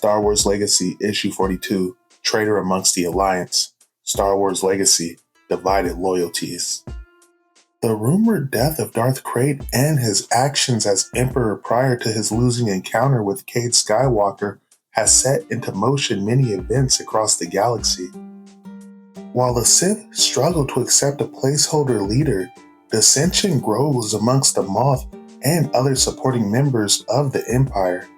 Star Wars Legacy Issue 42, Traitor Amongst the Alliance, Star Wars Legacy, Divided Loyalties. The rumored death of Darth Krayt and his actions as Emperor prior to his losing encounter with Cade Skywalker has set into motion many events across the galaxy. While the Sith struggle to accept a placeholder leader, dissension grows amongst the Moth and other supporting members of the Empire.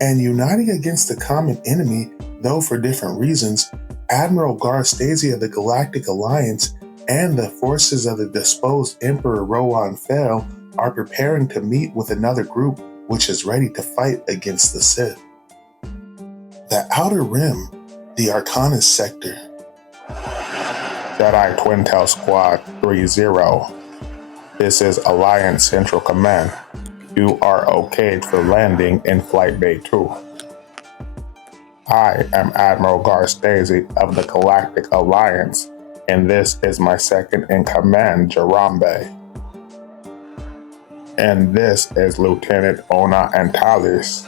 And uniting against the common enemy, though for different reasons, Admiral Gar Stasi of the Galactic Alliance and the forces of the disposed Emperor Rohan Fel are preparing to meet with another group which is ready to fight against the Sith. The Outer Rim, the Arcanist Sector. Jedi Twintel Squad 3-0. This is Alliance Central Command. You are okayed for landing in Flight Bay 2. I am Admiral Gar Stasi of the Galactic Alliance, and this is my second in command, Jarambe. And this is Lieutenant Ona Antalis.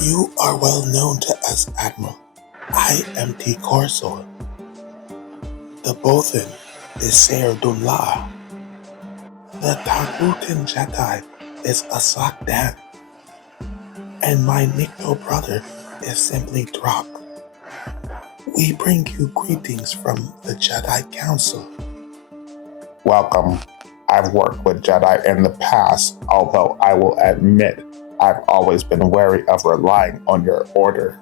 You are well known to us, Admiral. I am T. Corsor. The Bothan is Sayer Dunla. The Tagutin Jedi is Asak Dan. And my Nikto brother is simply Drak. We bring you greetings from the Jedi Council. Welcome. I've worked with Jedi in the past, although I will admit I've always been wary of relying on your order.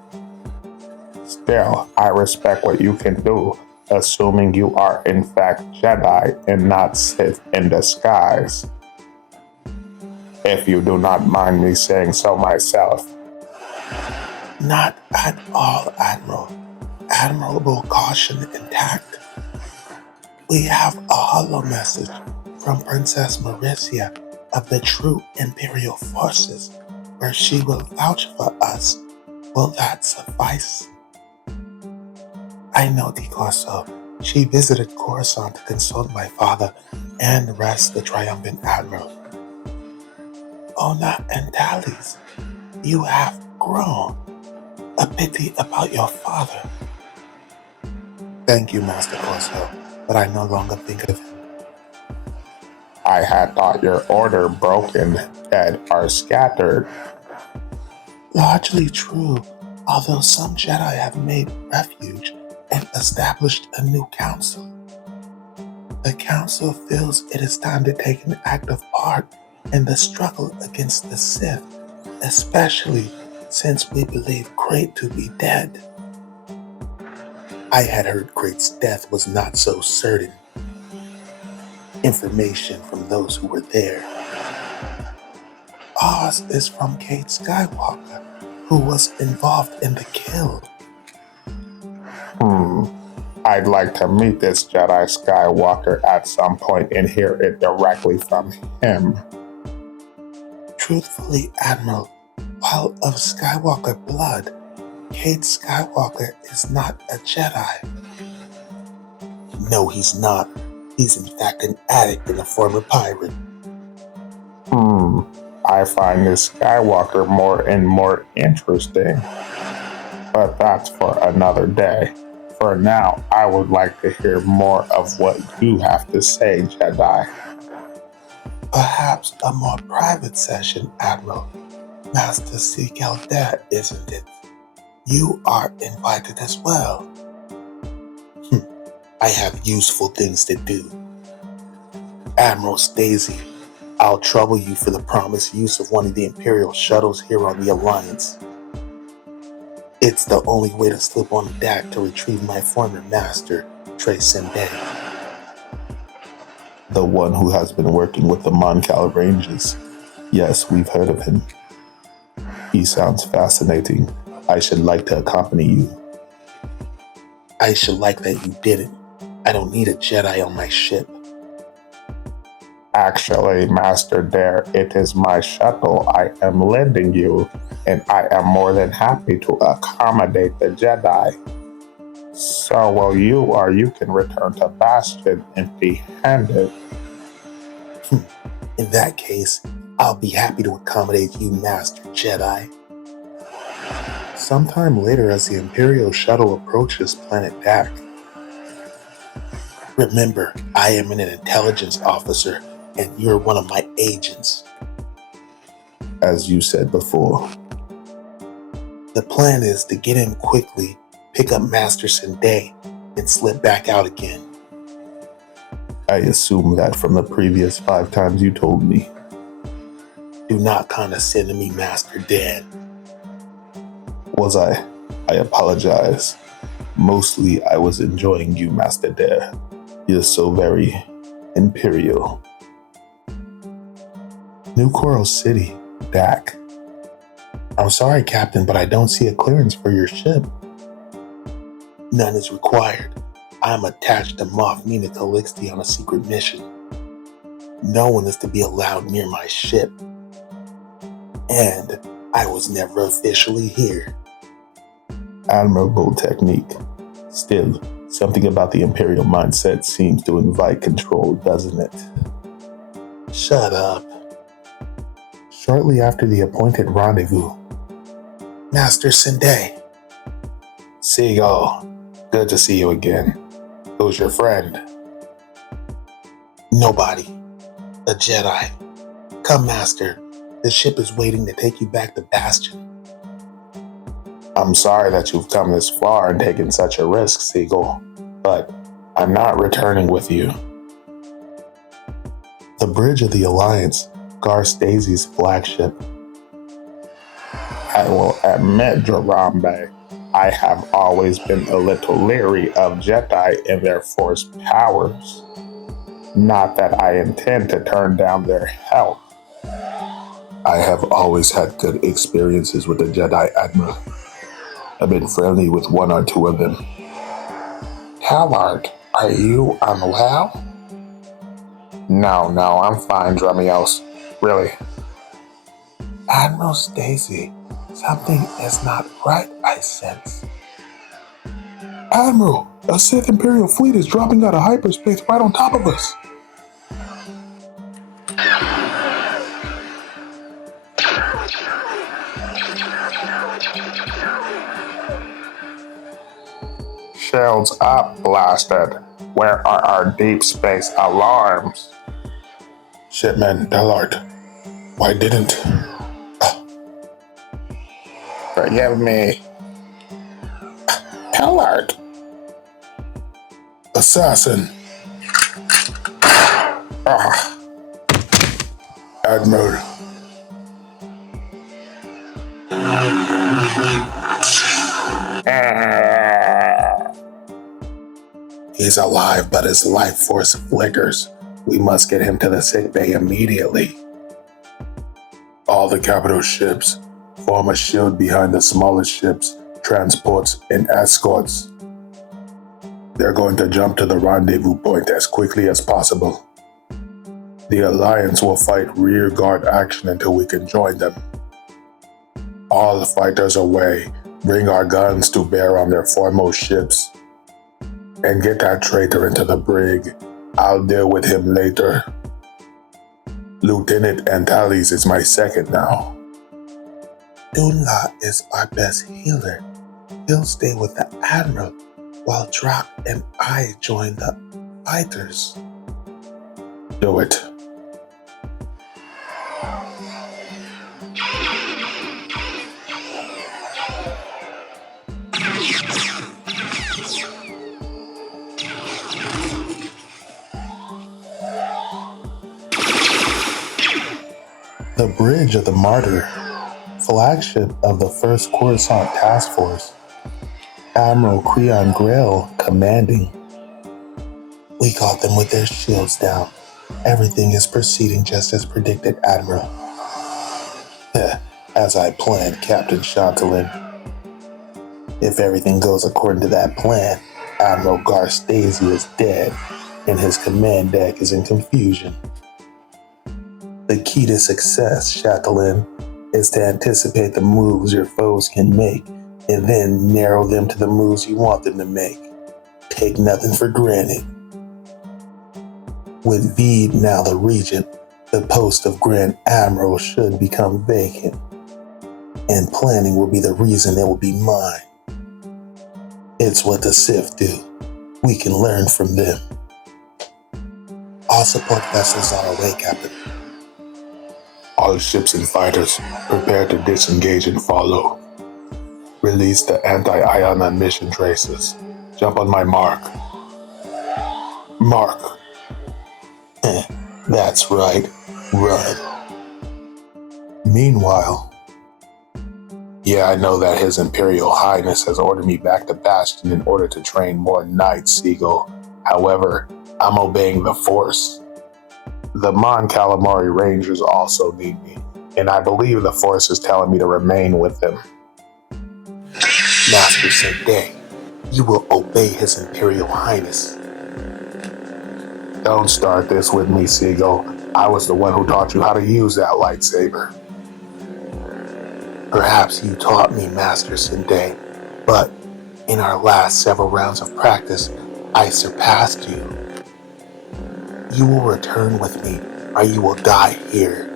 Still, I respect what you can do, assuming you are in fact Jedi and not Sith in disguise. If you do not mind me saying so myself. Not at all, Admiral. Admirable caution intact. We have a hollow message from Princess Maricia of the true Imperial forces, where she will vouch for us. Will that suffice? I know Di Corso. She visited Coruscant to consult my father and the rest of the triumphant admiral. Ona and Talis, you have grown. A pity about your father. Thank you, Master Corso, but I no longer think of him. I had thought your order broken, dead, or scattered. Largely true, although some Jedi have made refuge and established a new council. The council feels it is time to take an active part in the struggle against the Sith, especially since we believe Krayt to be dead. I had heard Krayt's death was not so certain. Information from those who were there. Ours is from Cade Skywalker, who was involved in the kill. I'd like to meet this Jedi Skywalker at some point and hear it directly from him. Truthfully, Admiral, while of Skywalker blood, Cade Skywalker is not a Jedi. No, he's not. He's in fact an addict and a former pirate. I find this Skywalker more and more interesting. But that's for another day. For now, I would like to hear more of what you have to say, Jedi. Perhaps a more private session, Admiral. Master Seagal there, isn't it? You are invited as well. I have useful things to do. Admiral Stasi, I'll trouble you for the promised use of one of the Imperial shuttles here on the Alliance. It's the only way to slip on the deck to retrieve my former master, Trey Sende. The one who has been working with the Moncal Ranges. Yes, we've heard of him. He sounds fascinating. I should like to accompany you. I should like that you didn't. I don't need a Jedi on my ship. Actually, Master Dare, it is my shuttle I am lending you, and I am more than happy to accommodate the Jedi. So will you, or you can return to Bastion empty-handed. In that case, I'll be happy to accommodate you, Master Jedi. Sometime later, as the Imperial shuttle approaches planet Dak. Remember, I am an intelligence officer, and you're one of my agents. As you said before. The plan is to get in quickly, pick up Master Sinde, and slip back out again. I assume that from the previous 5 times you told me. Do not condescend to me, Master Dan. Was I? I apologize. Mostly I was enjoying you, Master Dare. You're so very imperial. New Coral City, Dak. I'm sorry, Captain, but I don't see a clearance for your ship. None is required. I'm attached to Moff Nina Calixte on a secret mission. No one is to be allowed near my ship. And I was never officially here. Admirable technique. Still, something about the Imperial mindset seems to invite control, doesn't it? Shut up. Shortly after the appointed rendezvous, Master Sinde. Seagull, good to see you again. Who's your friend? Nobody. A Jedi. Come, Master. The ship is waiting to take you back to Bastion. I'm sorry that you've come this far and taken such a risk, Seagull, but I'm not returning with you. The bridge of the Alliance, Gar Stacy's flagship. I will admit, Jarambe, I have always been a little leery of Jedi and their force powers. Not that I intend to turn down their help. I have always had good experiences with the Jedi Admiral. I've been friendly with 1 or 2 of them. Hallard, are you unwell? No, I'm fine, Dramios. Really. Admiral Stacy, something is not right, I sense. Admiral, a Sith Imperial fleet is dropping out of hyperspace right on top of us. Shields up, blasted. Where are our deep space alarms? Shipman Dallard, why didn't... Forgive me. Dallard. Assassin. Admiral. He's alive, but his life force flickers. We must get him to the sickbay immediately. All the capital ships form a shield behind the smallest ships, transports, and escorts. They're going to jump to the rendezvous point as quickly as possible. The Alliance will fight rear guard action until we can join them. All the fighters away, bring our guns to bear on their foremost ships. And get that traitor into the brig. I'll deal with him later. Lieutenant Antares is my second now. Dunla is our best healer. He'll stay with the Admiral while Drock and I join the fighters. Do it. The bridge of the Martyr, flagship of the 1st Coruscant Task Force, Admiral Creon Grail commanding. We got them with their shields down. Everything is proceeding just as predicted, Admiral. As I planned, Captain Chantelin. If everything goes according to that plan, Admiral Gar Stacy is dead, and his command deck is in confusion. The key to success, Chantelin, is to anticipate the moves your foes can make and then narrow them to the moves you want them to make. Take nothing for granted. With Veed now the Regent, the post of Grand Admiral should become vacant. and planning will be the reason it will be mine. It's what the Sith do. We can learn from them. All support vessels on our way, Captain. All ships and fighters, prepare to disengage and follow. Release the anti-ion emission traces. Jump on my mark. Mark. That's right. Run. Meanwhile, yeah, I know that His Imperial Highness has ordered me back to Bastion in order to train more Knights, Seagull. However, I'm obeying the Force. The Mon Calamari Rangers also need me, and I believe the Force is telling me to remain with them. Master Sinde, you will obey His Imperial Highness. Don't start this with me, Seagull. I was the one who taught you how to use that lightsaber. Perhaps you taught me, Master Sinde, but in our last several rounds of practice, I surpassed you. You will return with me, or you will die here.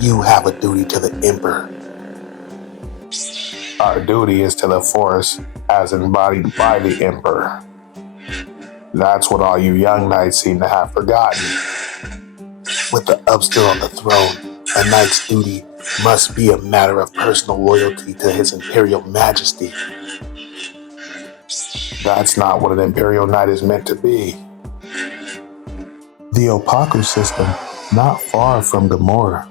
You have a duty to the Emperor. Our duty is to the Force, as embodied by the Emperor. That's what all you young knights seem to have forgotten. With the upstill on the throne, a knight's duty must be a matter of personal loyalty to His Imperial Majesty. That's not what an Imperial Knight is meant to be. The Opaku system, not far from Gamora.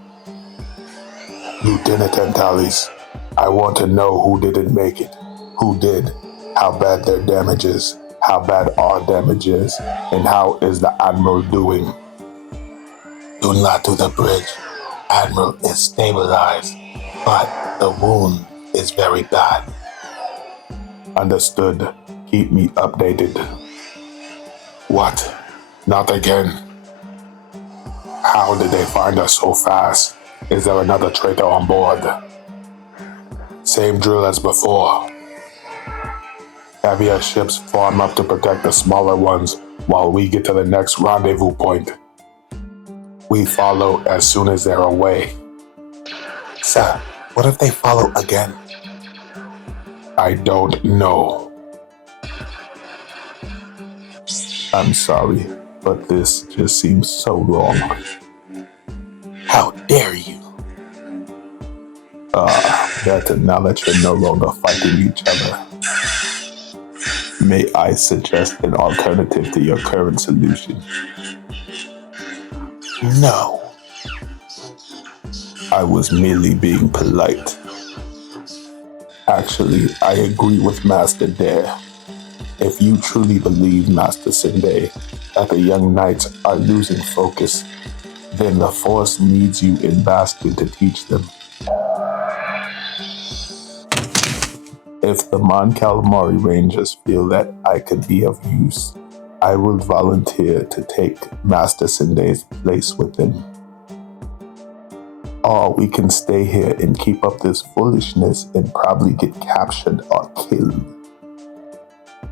Lieutenant Antalis, I want to know who didn't make it, who did, how bad their damage is, how bad our damage is, and how is the Admiral doing. Do not do the bridge. Admiral is stabilized, but the wound is very bad. Understood. Keep me updated. What? Not again. How did they find us so fast? Is there another traitor on board? Same drill as before. Heavier ships form up to protect the smaller ones while we get to the next rendezvous point. We follow as soon as they're away. Sir, what if they follow again? I don't know. I'm sorry, but this just seems so wrong. How dare you? Better now that you're no longer fighting each other. May I suggest an alternative to your current solution? No. I was merely being polite. Actually, I agree with Master Dare. If you truly believe, Master Sinde, that the young knights are losing focus, then the Force needs you in Bastion to teach them. If the Mon Calamari Rangers feel that I could be of use, I will volunteer to take Master Sinde's place with them. Or we can stay here and keep up this foolishness and probably get captured or killed.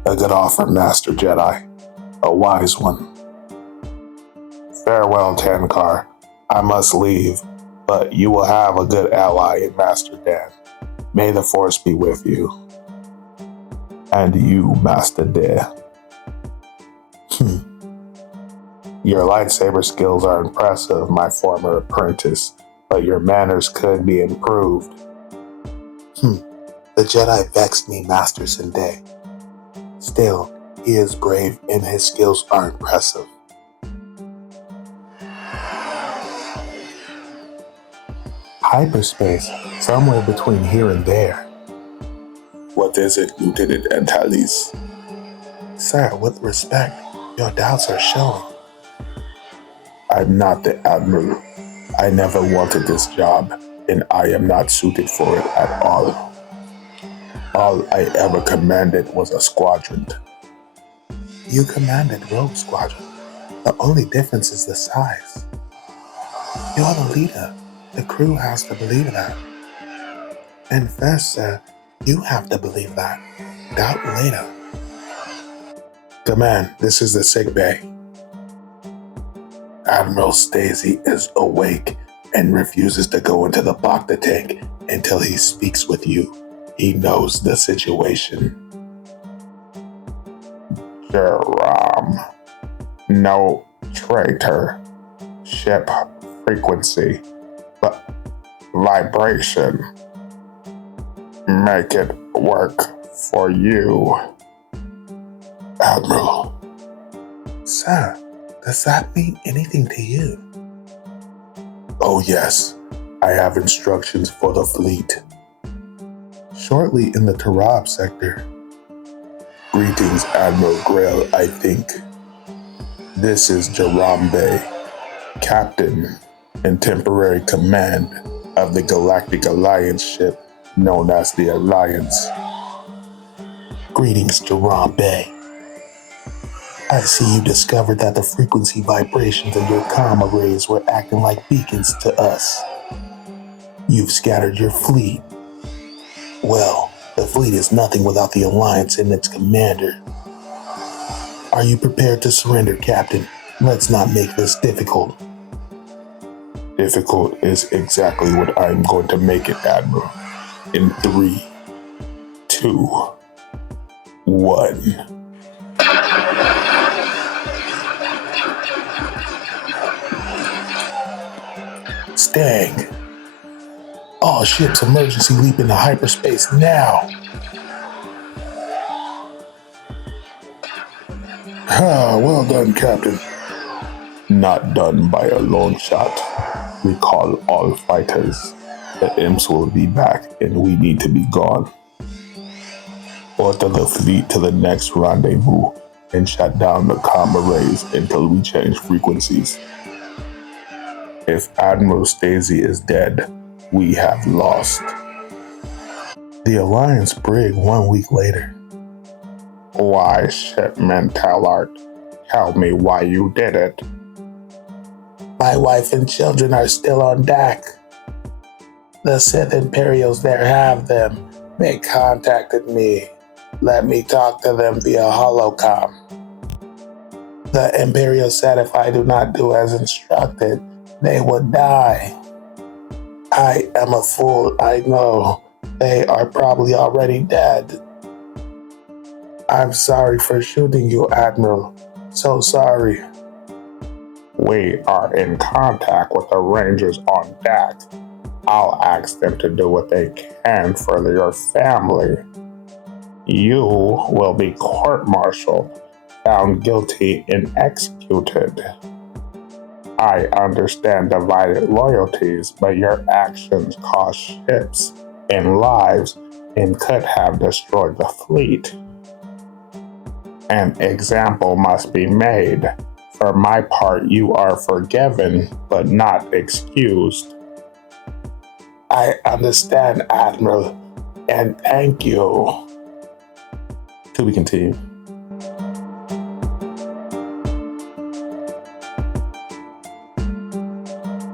A good offer, Master Jedi. A wise one. Farewell, Tankar. I must leave, but you will have a good ally in Master Dan. May the Force be with you. And you, Master Dare. Your lightsaber skills are impressive, my former apprentice, but your manners could be improved. The Jedi vexed me, Master Sinde. Still, he is brave and his skills are impressive. Hyperspace, somewhere between here and there. What is it, Lieutenant Antalis? Sir, with respect, your doubts are showing. I'm not the Admiral. I never wanted this job, and I am not suited for it at all. All I ever commanded was a squadron. You commanded Rogue Squadron. The only difference is the size. You're the leader. The crew has to believe that. And first, sir, you have to believe that. Doubt later. Command, this is the sick bay. Admiral Stacey is awake and refuses to go into the Bacta tank until he speaks with you. He knows the situation. Jerome. No traitor. Ship frequency. But vibration. Make it work for you. Admiral. Sir, does that mean anything to you? Oh yes, I have instructions for the fleet. Shortly in the Tarab sector. Greetings, Admiral Grail, I think. This is Jarambe, Captain in temporary command of the Galactic Alliance ship known as the Alliance. Greetings, Jarambe. I see you discovered that the frequency vibrations of your comm arrays were acting like beacons to us. You've scattered your fleet. Well, the fleet is nothing without the Alliance and its commander. Are you prepared to surrender, Captain? Let's not make this difficult. Difficult is exactly what I'm going to make it, Admiral. In 3, 2, 1. Stang. All ships emergency leap into hyperspace now. Well done, Captain. Not done by a long shot. Recall all fighters. The imps will be back and we need to be gone. Order the fleet to the next rendezvous and shut down the comm arrays until we change frequencies. If Admiral Stacey is dead, we have lost. The Alliance brig 1 week later. Why, shipman Tallard? Tell me why you did it. My wife and children are still on deck. The Sith Imperials there have them. They contacted me. Let me talk to them via holocom. The Imperials said if I do not do as instructed, they would die. I am a fool, I know. They are probably already dead. I'm sorry for shooting you, Admiral. So sorry. We are in contact with the Rangers on deck. I'll ask them to do what they can for your family. You will be court-martialed, found guilty, and executed. I understand divided loyalties, but your actions cost ships and lives and could have destroyed the fleet. An example must be made. For my part, you are forgiven, but not excused. I understand, Admiral, and thank you. To be continued.